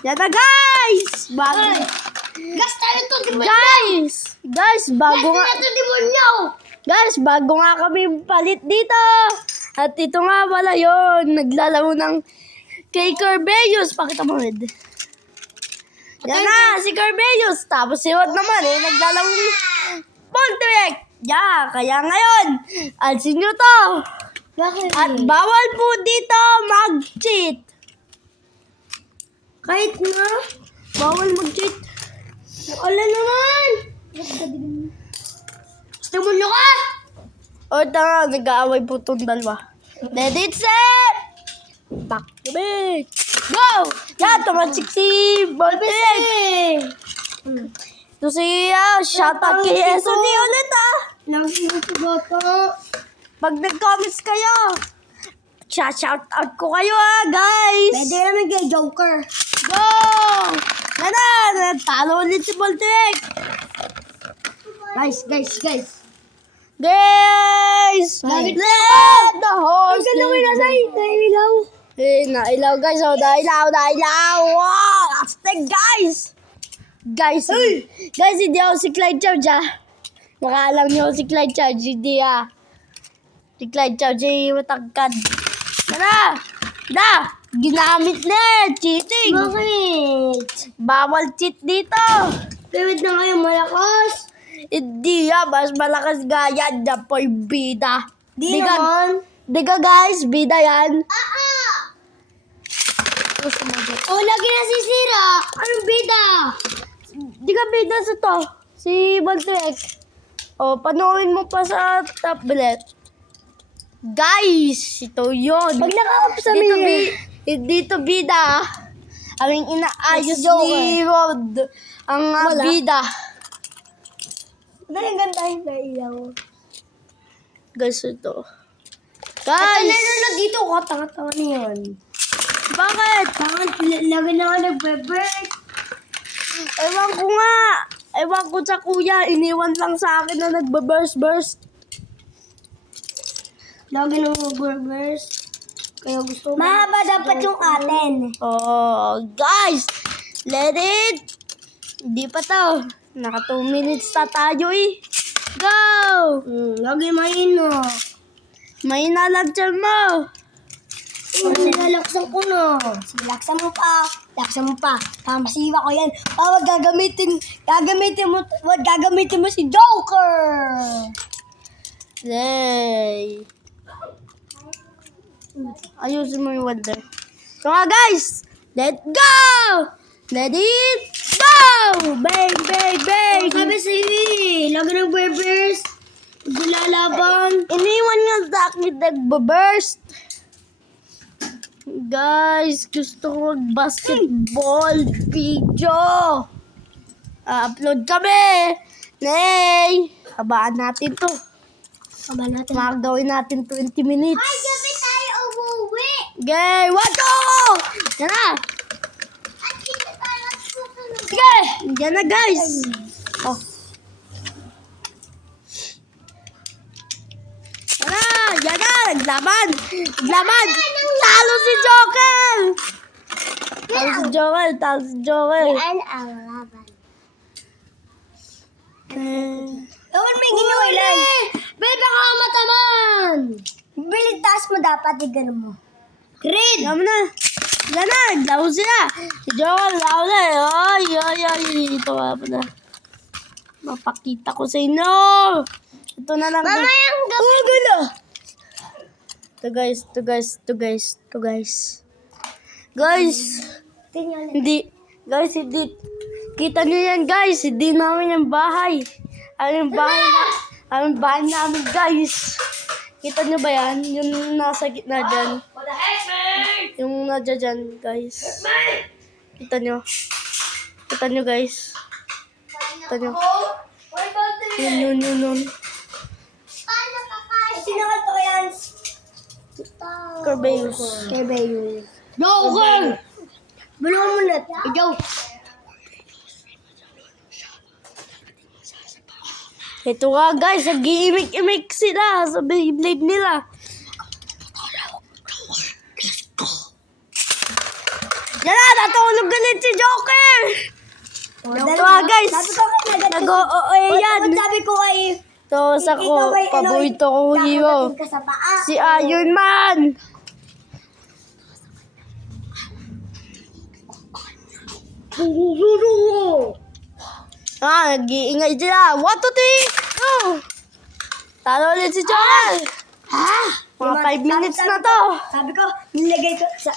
Yan na guys! Bago. Gas tayo to, demonyo! Guys, bago nga. Gas tayo to, demonyo! Guys, bago nga kami palit dito. At ito nga wala yon. Naglalaro ng kay Corbellius. Pakita mo, Red. Yan na, si Corbellius. Tapos si Rod naman naglalaro ng Polterek. Yeah, kaya ngayon, alsin nyo to. Bakit? At bawal po dito mag-cheat. Kahit na? Bawal mag-cheat. Wala naman! Demonyo ka! O tara, nag-aaway po itong dalawa. Let it set! Back to me! Go! Yan, tumasik si Voltec! Ito si shoutout kay SOD ulit Lagi na si Bata. Pag nag-comments kayo, shoutout ko kayo guys! Pwede naman kay Joker. Go! Yan na, natalo ulit si Voltec! Guys! Guys! Bakit? Let the horse Nailaw. nailaw guys, nailaw. Wow, astig guys. Guys, hindi ako si Clyde Charge Baka alam niyo si Clyde Charge, hindi Si Clyde Charge ay matagkad. Tara! Ginamit na, cheating. Bakit? Bawal cheat dito. Pwede na kayo malakas. Hindi mas malakas gaya na po'y bida. Di naman. Di ka guys, bida yan. Oh, lagi nasisira. Anong bida? Di ka bida sa to. Si Voltec. O, panoorin mo pa sa tablet. Guys, ito yun. Pag naka-up sa Dito bida. Aming inaayos Let's go, ni Rod. Ang Wala. bida. Dahil ganda yung nailaw. Guys, ito. At Guys! na dito ko, tanga-tanga na yun. Bakit? Lagi na nga nagbe-break. Ewan ko nga. Ewan ko sa kuya. Iniwan lang sa akin na nagbaburst. Lagi na mag-burst. Kaya gusto mo. Mahaba dapat yung atin. Oh, guys! Let it! Hindi pa to. Naka 2 minutes na tayo Go! Lagi mahina. May nalagyan mo. Nilalaksan ko na. Sige, laksan mo pa. Pamasiwa ko yan. Wag gagamitin mo si Joker. Yay! Ayusin mo yung wonder. So nga guys! Let go! Let it go! Bang! Sabi sa'yo lagi nag-burst. Lalaban. Iniwan nga sa akin nagbaburst. Guys, gusto ko mag-basketball video. Upload kami. Nay! Habaan natin to. Gawin natin 20 minutes. Gabi tayo umuwi. Okay, what go! Yan na. At hindi tayo susunod. Sige! Yan na guys. Oh. Yan na. Naglaban. Talo si Joker. Yan ang laban. Ewan may ginawa ilan. Bebe ka mataman. Biligtas mo dapat, ganun mo. Creed! Yan mo na. Yan na. Naglaban sila. Si Joker, naglaban na. Ay. Ito nga po na. Mapakita ko sa inyo. Ito na lang. Mamayang gabi. Ito guys. Guys. Tingnan. Hindi. Kita nyo yan guys. Hindi namin yung bahay. Ang bahay namin guys. Kita nyo ba yan? Yung nasa gitna dyan. Yung nasa dyan guys. Kita nyo guys. Kita nyo. Yun. Sinakal to yan. Corbellius. Joker! Bulungan mo na. Ikaw. Ito nga guys, nag-iimik-imik sila sa Beyblade nila. Yan na, nagalit si Joker! Joke nga, guys. Sabi ko kay nagat Nag-o-oe yan. Sabi ko kay... To sa ko, ikaw ay, paborito kong hero. kakagatin ka sa paa. Si Iron Man! Nag-iingay sila. 1, 2, 3, go! Talo ulit si Joker! Ha? Mga 5 minutes na to. Sabi ko, nilagay ko sa